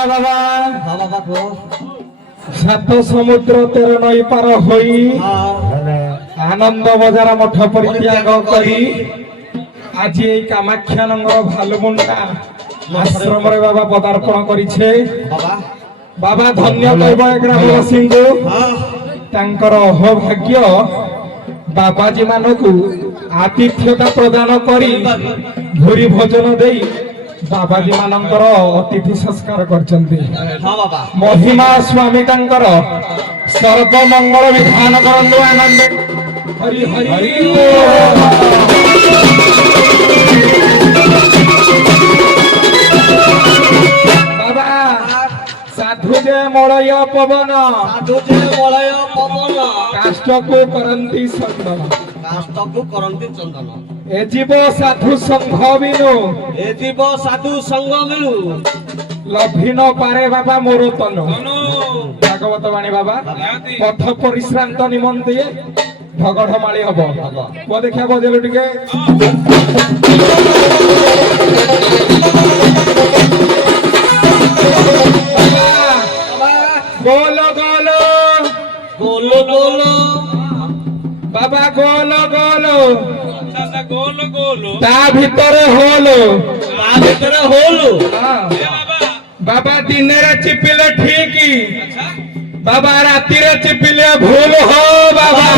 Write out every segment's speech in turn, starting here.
হ্যাঁ বাবা, হ্যাঁ বাবা গো। সাত সমুদ্র তের নই পার হই আনন্দ বজার মঠ পরিত্যাগ করি আজি এই কামাখ্যা নগর ভালুমুন্ডা আশ্রমরে বাবা পদার্পণ করিছে। বাবা বাবা ধন্য কইব এ গ্রামবাসীଙ୍କୁ হ্যাঁ ତାଙ୍କର ଅହଭାଗ୍ୟ ବାବାଜୀ ମାନଙ୍କୁ ଆତିଥ୍ୟତା ପ୍ରଦାନ କରି ଭୁରି ଭୋଜନ ଦେଇ ବାବାଜୀ ମାନଙ୍କର ଅତିଥି ସଂସ୍କାର କରିଛନ୍ତି। হ্যাঁ বাবা ମହିମା ସ୍ୱାମୀ ତାଙ୍କର ସର୍ବମଙ୍ଗଳ ବିଧାନ କରନ୍ତୁ। ଆନନ୍ଦ ହରି ହରି ବାବା ସାଧୁ ଯେ ମଳୟ ପବନ সাধু যে মলয় পবন କାଷ୍ଟକୁ କରନ୍ତି ସନ୍ଦନ কাষ্টକୁ କରନ୍ତି ଚନ୍ଦନ। ଏ ଜୀବ ସାଧୁ ସଂଘ ବିନୁ ଏ ଜୀବ ସାଧୁ ସଙ୍ଗ ମିଳୁ ଲଭି ନ ପାରେ ବାବା ମୋର ତନ। ଭାଗବତ ବାଣୀ ବାବା ପଥ ପରିଶ୍ରାନ୍ତ ନିମନ୍ତେ ଢଗଢମାଳି ହବ। ପୁଅ ଦେଖିବା ବଜେଇଲୁ ଟିକେ। ଗୋଲ ଗୋଲ গোল গোল ବାବା ଗୋଲ ଗୋଲ গোল গোল ତା ଭିତରେ ହୋଲ। ତା ଭିତରେ ହୋଲ ବାବା ଦିନରେ ଚିପିଲେ ଠିକ, ବାବା ରାତିରେ ଚିପିଲେ ଭୁଲ ହୋ ବାବା।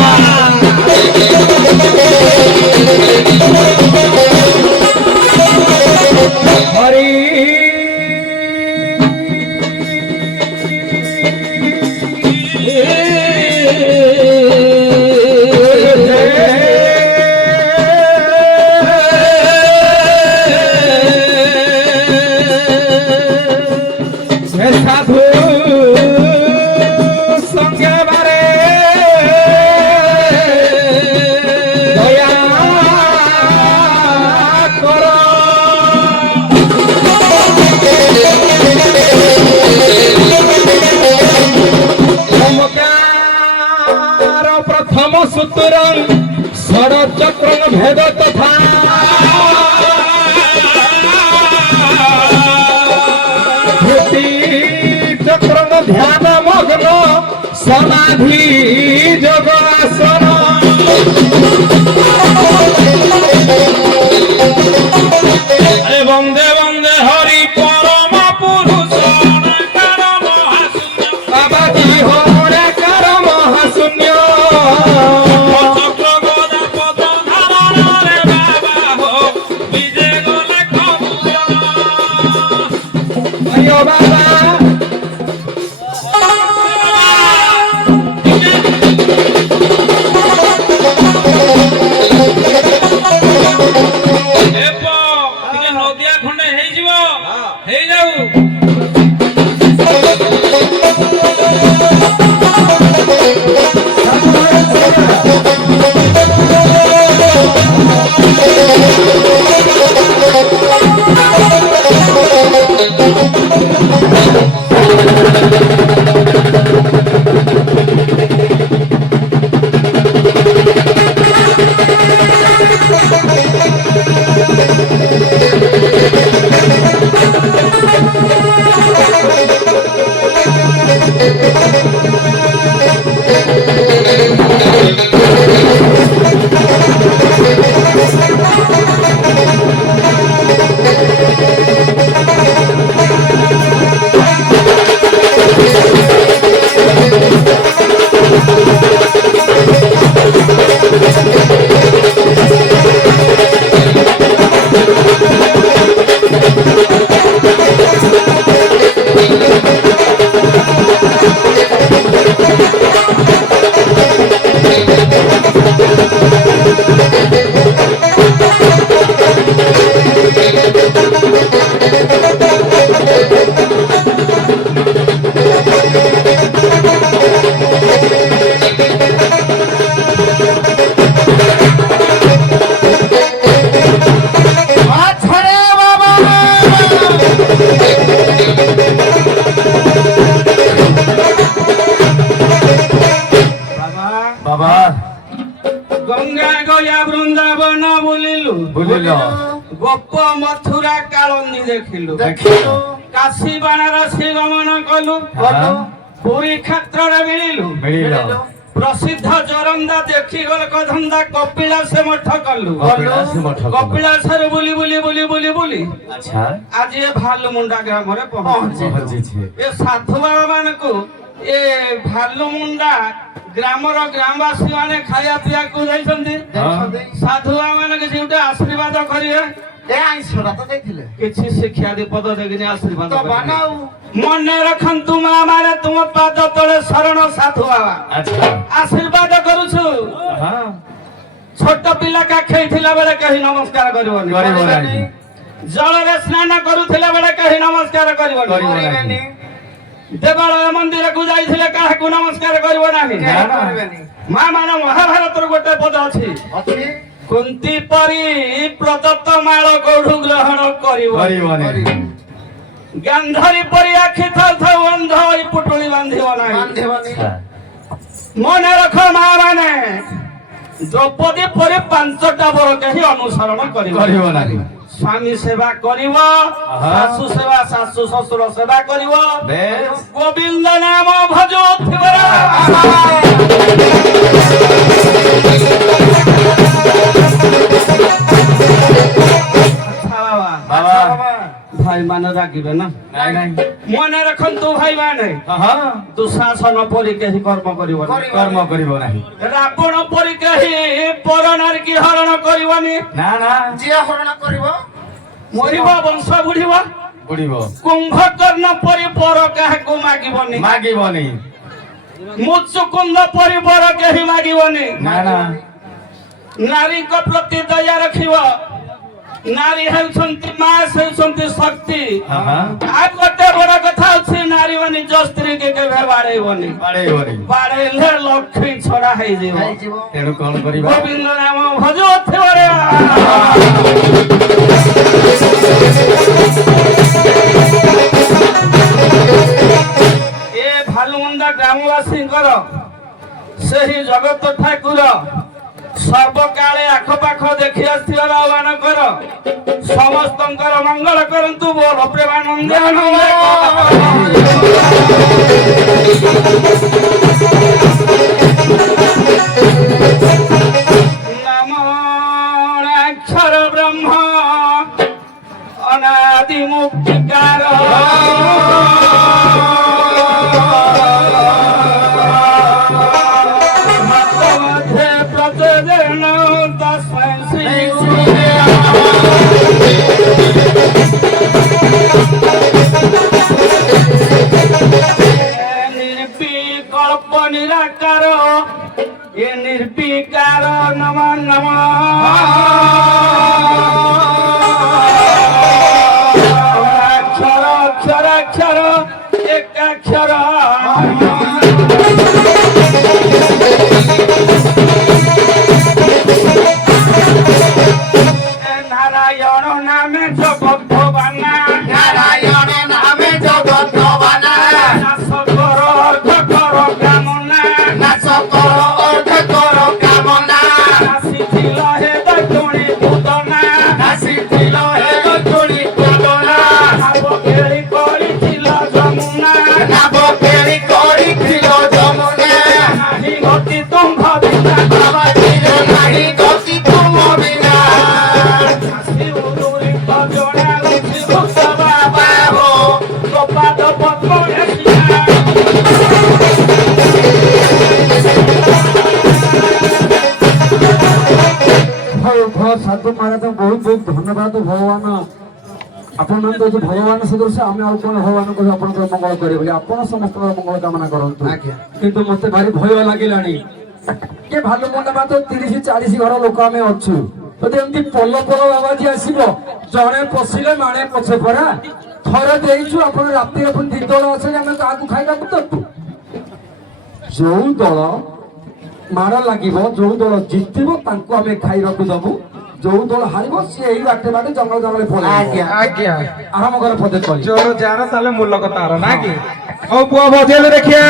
ହରି সাধু সঙ্গে বারে দয়া কর। চমৎকার প্রথম সূত্র ষড়চক্র ভেদ তথা চক্র ধ্যান মগ্ন সমাধি যোগ আসন। বন্দে বন্দে হরি পরম পুরুষ বাবাজি হরে কার মহাশূন্য চক্র গদা পদ ধারণ রে বাবা হো বিজে গলে খবর। আয়ো বাবা ଟିକେ ନଦିଆ ଖଣ୍ଡେ ହେଇଯିବ ହେଇଯାଉ। গঙ্গা গয়া বৃন্দাবন বুলিলু বুলিল গোপ মথুরা কালনি দেখিলু। କାଶୀ ବାନାରସୀ ଗମନ କଲୁ ପୁରୀ କ୍ଷେତ୍ରରେ ମିଳିଲୁ ପ୍ରସିଦ୍ଧ ଜୋରନ୍ଦା ଦେଖିଗଲ କଧନ୍ଦା କପିଳାସ ମଠ କଲୁ କପିଳାସରେ ବୁଲି ବୁଲି ବୁଲି ବୁଲି ବୁଲି ଆଜି ଏ ଭାଲୁମୁଣ୍ଡା ଗ୍ରାମରେ ପହଞ୍ଚିଛି ଏ ସାଧୁ ବାବା ମାନଙ୍କୁ ଏ ଭାଲୁମୁଣ୍ଡା ଗ୍ରାମର ଗ୍ରାମବାସୀ ମାନେ ଖାଇବା ପିଇବାକୁ ଯାଇଛନ୍ତି ସାଧୁ ବାବା ମାନଙ୍କୁ ଯୋଉଟା ଆଶୀର୍ବାଦ କରିବେ କିଛି ଶିକ୍ଷା ଦୀପଦ ଦେଖିନି ଆଶୀର୍ବାଦ ମନେ ରଖନ୍ତୁ ମା ମାନେ ତୁମ ପାଦ ତଳେ ଶରଣ ସାଧୁ ବାବା ଆଶୀର୍ବାଦ କରୁଛୁ ଛୋଟ ପିଲା କାଖେଇଥିଲା ବେଳେ କେହି ନମସ୍କାର କରିବନି ଜଳରେ ସ୍ନାନ କରୁଥିଲା ବେଳେ କେହି ନମସ୍କାର କରିବନି ଦେବାଳୟ ମନ୍ଦିରକୁ ଯାଇଥିଲେ କାହାକୁ ନମସ୍କାର କରିବ ନାହିଁ ମା ମାନେ ମହାଭାରତର ଗୋଟେ ପଦ ଅଛି କୁନ୍ତୀ ପରି ପ୍ରଦତ୍ତ ମାଳ କୋଉଠୁ ଗ୍ରହଣ କରିବ ଗାନ୍ଧାରୀ ପରି ଆଖି ଥାଉ ଥାଉ ଅନ୍ଧ ହୋଇ ପୁଟୁଳି ବାନ୍ଧିବ ନାହିଁ ମନେ ରଖ ମା ମାନେ ଦ୍ରୌପଦୀ ପରି 5ଟା ବର କେହି ଅନୁସରଣ କରିବ ନାହିଁ ସ୍ୱାମୀ ସେବା କରିବ ଶାଶୁ ସେବା ଶାଶୁ ଶ୍ୱଶୁର ସେବା କରିବ ଗୋବିନ୍ଦ ନାମ ଭଜୁଥିବ ভাই মানে রাখিবে না মনে রাখন্তু ভাই মানে দুঃশাসন পরি কেহি কর্ম করিব না রাবণ পরি কেহি পর নারী কি হরণ করিবনি যে হরণ করিব মরিব বংশ বুড়িব কুম্ভকর্ণ পরি পর কাহাকু মাগিবনি মুচুকুন্দ পরি পর কেহি মাগিবনি নারীଙ୍କ ପ୍ରତି ଦୟା ରଖିବ ନାରୀ ହେଉଛନ୍ତି ମା ହେଉଛନ୍ତି ଶକ୍ତି ଆଉ ଗୋଟେ ବଡ କଥା ଅଛି ନାରୀ ମାନେ ନିଜ ସ୍ତ୍ରୀକି କେବେ ବାଡେଇବନି ବାଡେଇଲେ ଲକ୍ଷ୍ମୀ ଛଡା ହେଇଯିବ ତେଣୁ କଣ କରିବ ଗୋବିନ୍ଦ ନାମ ଭଜୁଥିବ ରେ ଏ ଭାଲୁମୁଣ୍ଡା ଗ୍ରାମବାସୀଙ୍କର ସେହି ଜଗତ ଠାକୁର ସର୍ବକାଳେ ଆଖପାଖ ଦେଖି ଆସିଥିବା ବାବାମାନଙ୍କର ସମସ୍ତଙ୍କର ମଙ୍ଗଳ କରନ୍ତୁ ବୋଲ ପ୍ରେମାନନ୍ଦ ନାମାକ୍ଷର ବ୍ରହ୍ମ ଅନାଦି ମୁକ୍ତିକାର निर्विकल्प निराकार ये निर्विकार नम नम अक्षर अक्षर अक्षर एकाक्षर नारायण नामे जगद्भवाना नारायण नामे जगद्भवाना नाश कर अर्घ कर कामना नाश कर अर्घ कर कामना नासिथिल हे दक्षिणी दूतना नासिथिल हे दक्षिणी दूतना नाव केଳି କରିଥିଲ ଯମୁନା ନାବ କେଳି କରିଥିଲ ଯମୁନା ନାହିଁ ଗତି ତୁମ୍ଭ ବିନା ବାବା ଚିର ନାହିଁ ଗତି ତୁମ ବିନା साधु महाराज बहुत बहुत धन्यवाद भगवान आपण भगवान सदृश आम आउ कौन भगवान को मंगल करे आपण समस्त मंगल कामना करतु किंतु मते भारी भय लागिलानी के भालुमुंडा बात 30-40 घर लोक आम अच्छु যদি এমতি পল পল বাবাজি আসিব জনে পশিলে মানে পছে পড়া থরে দেইছু আপন রাতে আপন ଦି ଦଳ ଅଛନ୍ତି ଆମେ କାହାକୁ ଖାଇବାକୁ ଦବୁ ଯୋଉ ଦଳ ମାଡ଼ ଲାଗିବ ଯୋଉ ଦଳ ଜିତିବ ତାଙ୍କୁ ଆମେ ଖାଇବାକୁ ଦବୁ ଯୋଉ ଦଳ ହାରିବ ସିଏ ଏଇ ବାଟେ ବାଟେ ଜଙ୍ଗଲ ଜଙ୍ଗଲ ପଳେଇବ ଆଜ୍ଞା ଆମ ଘର ପଦେ କଲି ଜୋର ଯାର ତାଲେ ମୁଲକ ତାର ନା କି ଓ ପୁଅ ବଜେଇଲେ ଦେଖିଆ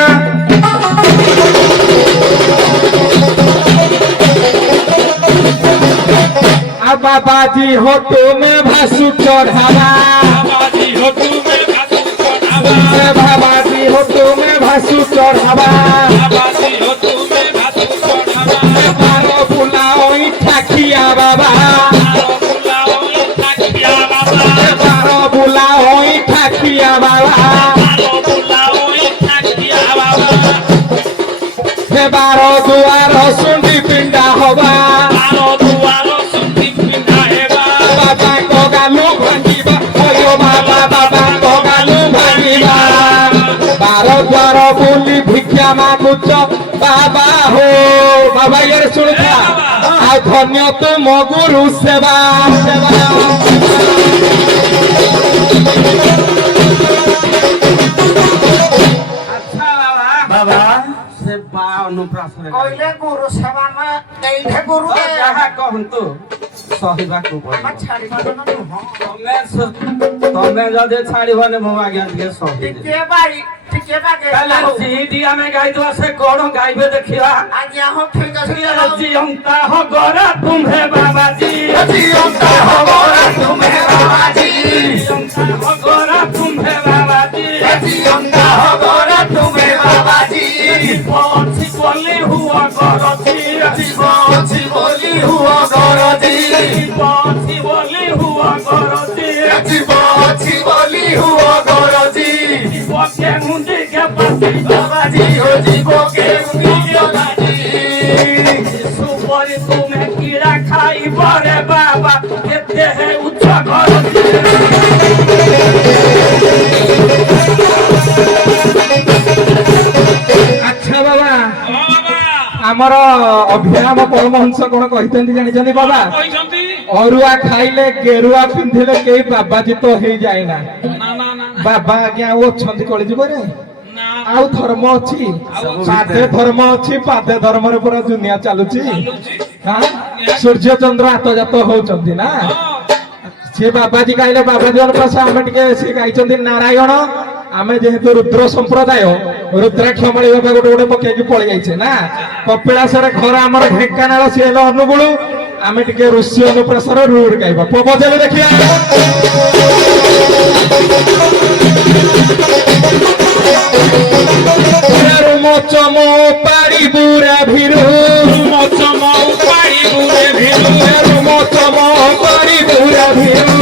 बाबाजी हो तुम्हें भासु चढ़ावा बाबाजी हो तुम्हें भासु हे बाबाजी हो तुमे भासु चढ़ावा हे बारो बुलाओ ठाकिया बाबा हे बारो बुलाओ ठाकिया बाबा हे बारो दुआर सुंडी पिंडा हवा बाबा को गालू भांगिबा ओयो बाबा बाबा को गालू भांगिबा बारो द्वार बुली भिक्षा मागुच बाबा हो बाबा यार सुनता आ धन्य तुम गुरु सेवा सेवा अच्छा बाबा से बा अनुप्रासन କହିଲେ ଗୁରୁ ସେବା ଏଇଠେ ଗୁରୁ ଯାହା କହନ୍ତୁ ସହିବାକୁ ପଡିବ ତମେ ଯଦି ଛାଡିବନି ମୁଁ ଆଜ୍ଞା ଟିକେ ସହି ଟିକେ ବାଇ ଟିକେ ବାଗେ ତାହେଲେ ସେଇଠି ଆମେ ଗାଇଦବା ସେ କଣ ଗାଇବେ ଦେଖିବା ଆଜ୍ଞା ହଁ ଠିକ ଅଛି ଜିଅନ୍ତା ହ ଗରା ତୁମ୍ଭେ ବାବାଜୀ ଜିଅନ୍ତା ହ ଗରା ତୁମ୍ଭେ ବାବାଜୀ ଜିଅନ୍ତା ହ ଗରା ତୁମ୍ଭେ ବାବାଜୀ ଜିଅନ୍ତା ହ ଗରା ତୁମ୍ଭେ ବାବାଜୀ ଅଛି ବୋଲି ହୁଅ ଗରଜି জীব ଅଛି ବୋଲି ହୁଅ ଗରଜି ଅଛି ବୋଲି ହୁଅ ଗରଜି জীব ଅଛି ବୋଲି ହୁଅ ଗରଜି ପକେ ମୁଣ୍ଡି କେ ପାତି ବାବାଜୀ ଓ জীব କେଉଁଠି ବାବାଜୀ ସୁପରି ତୁମେ କିଡ଼ା ଖାଇବ ରେ ବାବା କେତେ ହେ ଉଚ୍ଚ ଗରଜି ଆଚ୍ଛା ବାବା ଆମର ଅଭିରାମ ପରମହଂସ କଣ କହିଛନ୍ତି ଜାଣିଛନ୍ତି ବାବା ଅରୁଆ ଖାଇଲେ ଗେରୁଆ ପିନ୍ଧିଲେ କେହି ବାବାଜୀ ତ ହେଇଯାଏ ନା ବାବା ଆଜ୍ଞା ଆଉ ଅଛନ୍ତି କଳିଯୁଗରେ ଆଉ ଧର୍ମ ଅଛି ପାଦେ ଧର୍ମ ଅଛି ପାଦେ ଧର୍ମରେ ପୁରା ଦୁନିଆ ଚାଲୁଛି ସୂର୍ଯ୍ୟ ଚନ୍ଦ୍ର ଆତଜାତ ହଉଛନ୍ତି ନା ସେ ବାବାଜୀ ଗାଇଲେ ବାବାଜୀ ପାଶ ଆମେ ଟିକେ ସେ ଗାଇଛନ୍ତି ନାରାୟଣ ଆମେ ଯେହେତୁ ରୁଦ୍ର ସମ୍ପ୍ରଦାୟ ରୁଦ୍ରାକ୍ଷ ମାଳି ବାବା ଗୋଟେ ଗୋଟେ ପକେଇକି ପଳେଇ ଯାଇଛେ ନା କପିଳାସରେ ଘର ଆମର ଢେଙ୍କାନାଳ ସିଏ ହେଲେ ଅନୁଗୁଳ ଆମେ ଟିକେ ଋଷି ଅନୁପ୍ରାସର ରୁଡ୍ ଗାଇବା ପବଜେଲେ ଦେଖିବା ଚମ ପାଡ଼ି ବୁରା ଭିରୁ ଚମ ପାଡ଼ି ବୁରେ ଭିରୁ ଚମ ପାଡ଼ି ବୁରା ଭିରୁ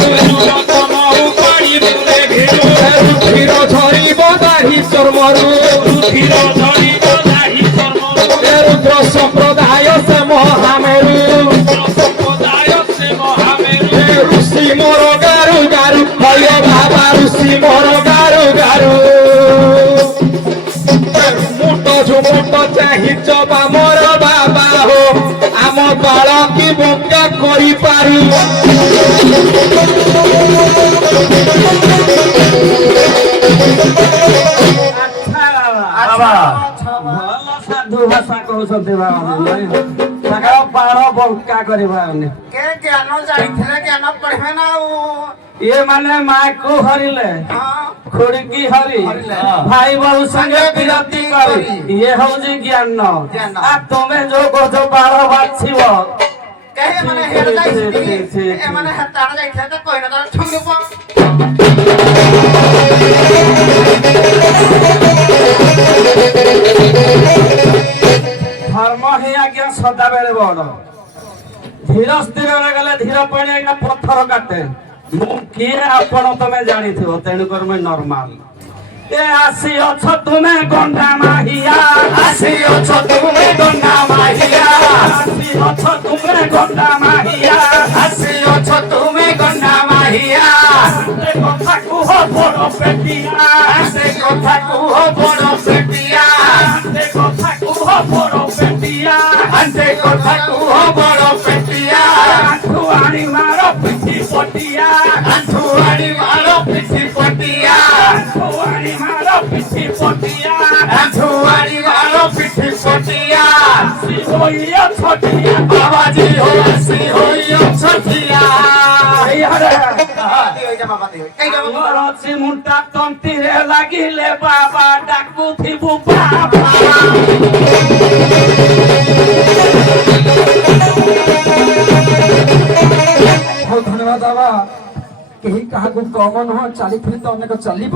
ଚମ ପାଡ଼ି ବୁରେ ଭିରୁ ରୁଧିର ଝରିବ ଦାହି ଚର୍ମରୁ ରୁଧିର ଝରିବ ଦାହି ଚର୍ମରୁ ରୁଦ୍ର ସମ୍ପ୍ରଦାୟ ସେ ମହାମେରୁ ସମ୍ପ୍ରଦାୟ ସେ ମହାମେରୁ ଋଷି ମୋର ଗାରୁ ଗାରୁ ଭୟ ବାବା ଋଷି ମୋର ଗାରୁ ଗାରୁ ঝুমুট চাহিছ বামর বাবা হো আম বাল কি বোকা করি পারু ଭଲ ସାଧୁ ଭାଷା କହୁଛନ୍ତି ବାବା ତାଙ୍କର ବାଳ ବଙ୍କା କରିବା କେ ଜ୍ଞାନ ଯାଇଥିଲେ ଜ୍ଞାନ ପଢିବେ ନା ଆଉ ଇଏ ମାନେ ମାକୁ ହରିଲେ ଖୁଡିକି ହରି ଭାଇ ବୋହୁ ସାଙ୍ଗେ ବିରତି କରି ଇଏ ହଉଛି ଜ୍ଞାନ ଆଉ ତମେ ଯୋଉ କହୁଛ ବାଳ ବାଛିବ କେହି ମାନେ ହେଡ ଯାଇଛନ୍ତି ଏମାନେ ହେତାଣ ଯାଇଥିଲେ ତ କହିନ ତ ଛୁଙ୍ଗିବ ଧର୍ମ ହିଁ ଆଜ୍ଞା ସଦାବେଳେ ବଡ ଧୀର ସ୍ଥିରରେ ଗଲେ ଧୀର ପାଣି ଆଜ୍ଞା ପଥର କାଟେ ମୁଁ କିଏ ଆପଣ ତମେ ଜାଣିଥିବ ତେଣୁକରି ମୁଁ ନର୍ମାଲ ଏ ଆସି ଅଛ ତୁମେ ଗଣ୍ଡା ମାହିଆ আসি অছ তুমি গন্ডা মাহিয়া ଆସି ଅଛ ତୁମେ ଗଣ୍ଡା ମାହିଆ আসি অছ তুমি গন্ডা মাহিয়া ସେ କଥା କୁହ ବଡ ପେଟିଆ সে কথা কুহ বড় পেটিয়া ସେ କଥା କୁହ ବଡ ପେଟିଆ সে কথা কুহ বড় পেটিয়া ଆଣ୍ଠୁ ଆଣି ମାର ପିଠି ପଟିଆ আঁঠুয়ারি মারো পিঠি পটিয়া ଆଣ୍ଠୁ ଆଣି ମାର ପିଠି ପଟିଆ আঁঠুয়ারি মারো পিঠি পটিয়া ଆସି ହୋଇଅ ଛଟିଆ বাবাজি হো আসি হইও ছটিয়া ଇଆଡେ বাবা দিও এইটা ଆମର ଅଛି ମୁଣ୍ଡା ତଣ୍ଟିରେ ଲାଗିଲେ ବାବା ଡାକୁଥିବୁ ବାବା ବହୁତ ଧନ୍ୟବାଦ ବାବା କେହି କାହାକୁ କମ ନୁହଁ ଚାଲିଥିଲେ ତ ଅନେକ ଚାଲିବ